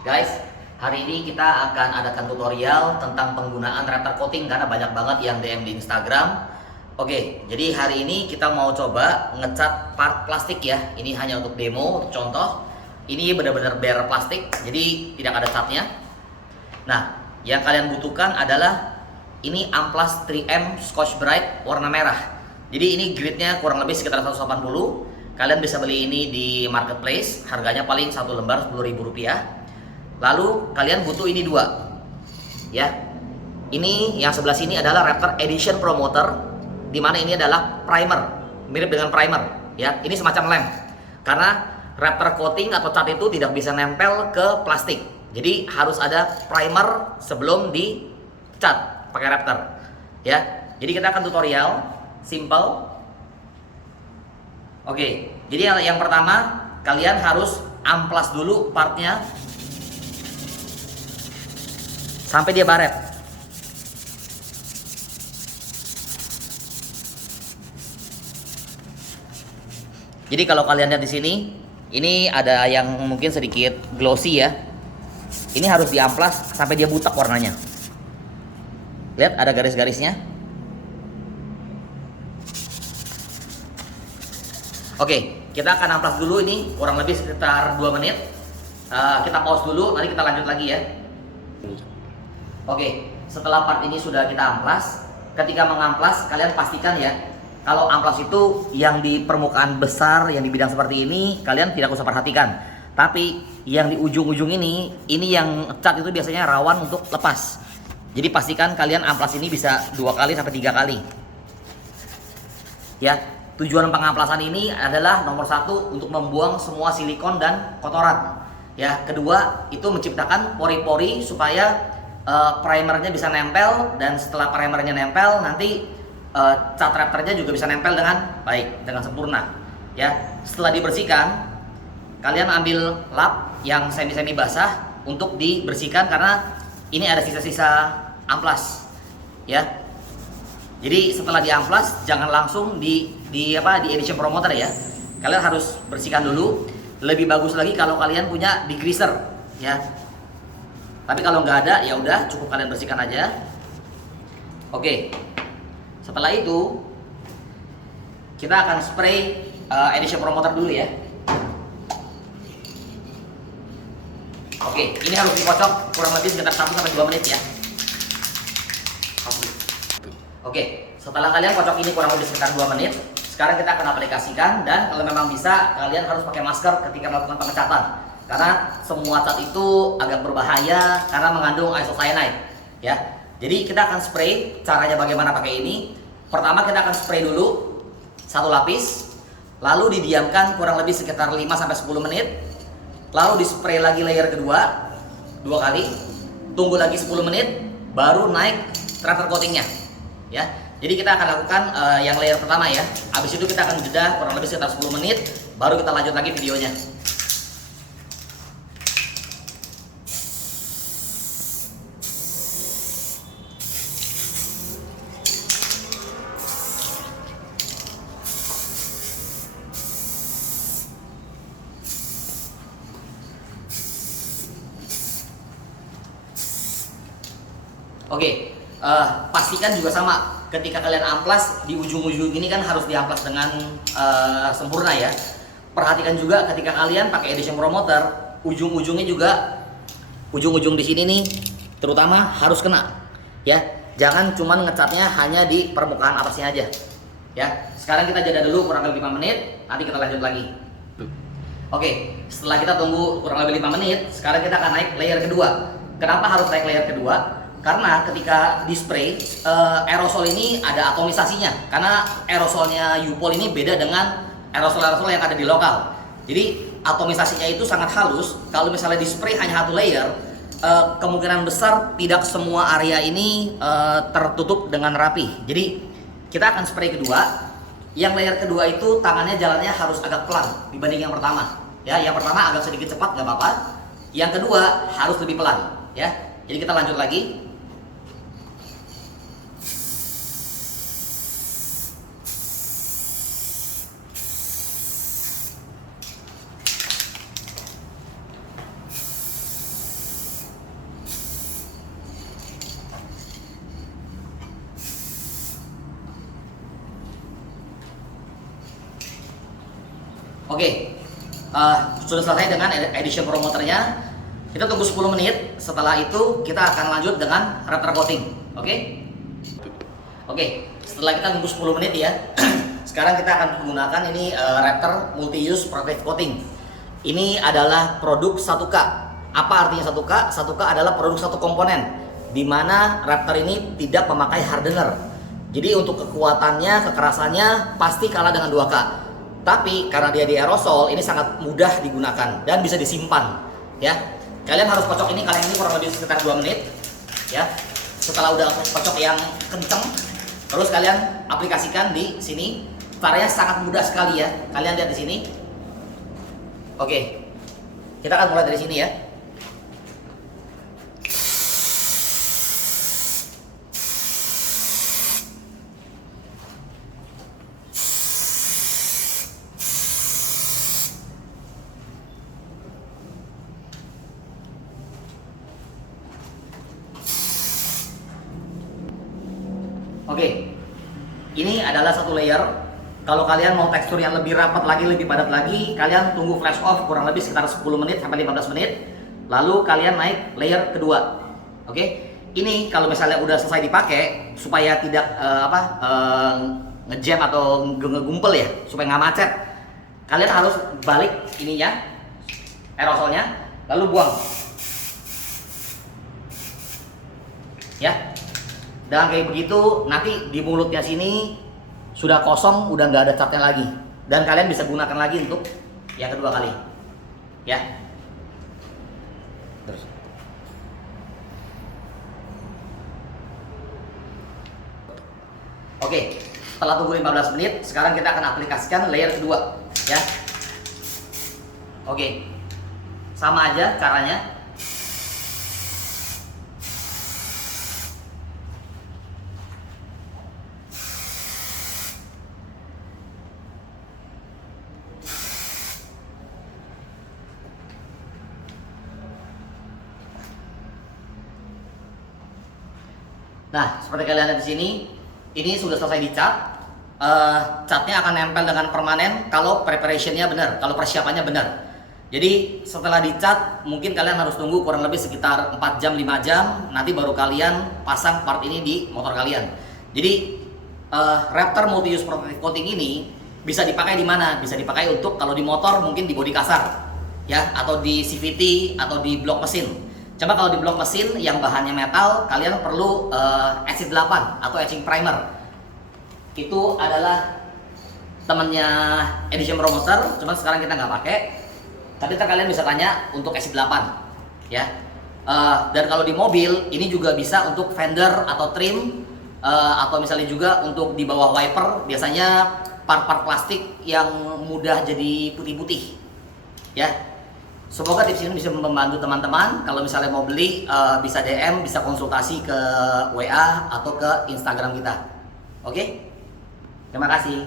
Guys, hari ini kita akan adakan tutorial tentang penggunaan Raptor coating karena banyak banget yang DM di Instagram. Oke, jadi hari ini kita mau coba ngecat part plastik ya. Ini hanya untuk demo, untuk contoh. Ini benar-benar bare plastik, jadi tidak ada catnya. Nah, yang kalian butuhkan adalah ini Amplas 3M Scotch Brite warna merah. Jadi ini gridnya kurang lebih sekitar 180. Kalian bisa beli ini di marketplace, harganya paling satu lembar Rp10.000. Lalu kalian butuh ini dua, ya. Ini yang sebelah sini adalah Raptor Edition Promoter, dimana ini adalah primer, mirip dengan primer, ya. Ini semacam lem, karena Raptor coating atau cat itu tidak bisa nempel ke plastik, jadi harus ada primer sebelum dicat pakai Raptor, ya. Jadi kita akan tutorial, simple. Oke, jadi yang pertama kalian harus amplas dulu partnya sampai dia baret. Jadi kalau kalian lihat di sini, ini ada yang mungkin sedikit glossy ya. Ini harus diamplas sampai dia butak warnanya. Lihat ada garis-garisnya. Oke, kita akan amplas dulu ini kurang lebih sekitar 2 menit. Kita pause dulu, nanti kita lanjut lagi ya. Oke, setelah part ini sudah kita amplas, ketika mengamplas kalian pastikan ya, kalau amplas itu yang di permukaan besar, yang di bidang seperti ini, kalian tidak usah perhatikan. Tapi yang di ujung-ujung ini yang cat itu biasanya rawan untuk lepas. Jadi pastikan kalian amplas ini bisa 2 kali sampai 3 kali. Ya, tujuan pengamplasan ini adalah nomor 1 untuk membuang semua silikon dan kotoran. Ya, kedua itu menciptakan pori-pori supaya primernya bisa nempel, dan setelah primernya nempel nanti cat Raptornya juga bisa nempel dengan baik, dengan sempurna ya. Setelah dibersihkan, kalian ambil lap yang semi basah untuk dibersihkan karena ini ada sisa-sisa amplas ya. Jadi setelah diamplas jangan langsung di Edition Promoter ya. Kalian harus bersihkan dulu. Lebih bagus lagi kalau kalian punya degreaser ya. Tapi kalau nggak ada, ya udah cukup kalian bersihkan aja. Oke. Setelah itu kita akan spray Edition Promoter dulu ya. Oke, ini harus dikocok kurang lebih sekitar 1 sampai 2 menit ya. Oke, setelah kalian kocok ini kurang lebih sekitar 2 menit, sekarang kita akan aplikasikan, dan kalau memang bisa kalian harus pakai masker ketika melakukan pengecatan. Karena semua cat itu agak berbahaya karena mengandung isocyanide ya. Jadi kita akan spray. Caranya bagaimana pakai ini? Pertama kita akan spray dulu 1 lapis, lalu didiamkan kurang lebih sekitar 5 sampai 10 menit. Lalu di spray lagi layer kedua 2 kali. Tunggu lagi 10 menit baru naik Raptor coatingnya ya. Jadi kita akan lakukan yang layer pertama ya. Habis itu kita akan jeda kurang lebih sekitar 10 menit baru kita lanjut lagi videonya. Oke, pastikan juga sama. Ketika kalian amplas di ujung-ujung ini kan harus diamplas dengan sempurna ya. Perhatikan juga ketika kalian pakai Edition Promoter, ujung-ujungnya juga, ujung-ujung di sini nih, terutama harus kena ya. Jangan cuman ngecatnya hanya di permukaan atasnya aja ya. Sekarang kita jeda dulu kurang lebih 5 menit, nanti kita lanjut lagi. Oke, setelah kita tunggu kurang lebih 5 menit, sekarang kita akan naik layer kedua. Kenapa harus naik layer kedua? Karena ketika di spray aerosol ini ada atomisasinya, karena aerosolnya U-POL ini beda dengan aerosol-aerosol yang ada di lokal. Jadi atomisasinya itu sangat halus. Kalau misalnya di spray hanya 1 layer, kemungkinan besar tidak semua area ini tertutup dengan rapi. Jadi kita akan spray kedua. Yang layer kedua itu tangannya jalannya harus agak pelan dibanding yang pertama ya. Yang pertama agak sedikit cepat nggak apa-apa, yang kedua harus lebih pelan ya. Jadi kita lanjut lagi. Oke, sudah selesai dengan edition promoternya. Kita tunggu 10 menit. Setelah itu kita akan lanjut dengan Raptor coating. Oke? Oke, setelah kita tunggu 10 menit ya. Sekarang kita akan menggunakan ini Raptor Multi-Use Protective Coating. Ini adalah produk 1K. Apa artinya 1K? 1K adalah produk satu komponen, di mana Raptor ini tidak memakai hardener. Jadi untuk kekuatannya, kekerasannya pasti kalah dengan 2K. Tapi karena dia di aerosol, ini sangat mudah digunakan dan bisa disimpan. Ya, kalian harus kocok ini, kalian ini kurang lebih sekitar 2 menit. Ya, setelah udah kocok yang kenceng, terus kalian aplikasikan di sini. Caranya sangat mudah sekali ya. Kalian lihat di sini. Oke, kita akan mulai dari sini ya. Oke, ini adalah satu layer. Kalau kalian mau tekstur yang lebih rapat lagi, lebih padat lagi, kalian tunggu flash off kurang lebih sekitar 10 menit sampai 15 menit. Lalu kalian naik layer kedua. Oke, ini kalau misalnya udah selesai dipakai, supaya tidak ngejam atau ngegumpel ya, supaya nggak macet, kalian harus balik ininya, aerosolnya, lalu buang. Ya. Dan kayak begitu, nanti di mulutnya sini sudah kosong, udah nggak ada catnya lagi. Dan kalian bisa gunakan lagi untuk yang kedua kali. Ya. Terus. Oke, setelah tunggu 15 menit, sekarang kita akan aplikasikan layer kedua. Ya. Oke, sama aja caranya. Nah, seperti kalian lihat di sini, ini sudah selesai dicat. Catnya akan nempel dengan permanen kalau preparationnya benar, kalau persiapannya benar. Jadi setelah dicat, mungkin kalian harus tunggu kurang lebih sekitar 4 jam, 5 jam, nanti baru kalian pasang part ini di motor kalian. Jadi Raptor Multi-Use Protective Coating ini bisa dipakai di mana? Bisa dipakai untuk kalau di motor mungkin di bodi kasar, ya, atau di CVT atau di blok mesin. Coba kalau di blok mesin yang bahannya metal, kalian perlu Exit 8 atau etching primer. Itu adalah temennya Edition Promoter, cuman sekarang kita nggak pakai. Tapi ntar kalian bisa tanya untuk Exit 8, ya. Dan kalau di mobil, ini juga bisa untuk fender atau trim, atau misalnya juga untuk di bawah wiper. Biasanya part-part plastik yang mudah jadi putih-putih, ya. Semoga tips ini bisa membantu teman-teman. Kalau misalnya mau beli, bisa DM, bisa konsultasi ke WA atau ke Instagram kita. Oke? Terima kasih.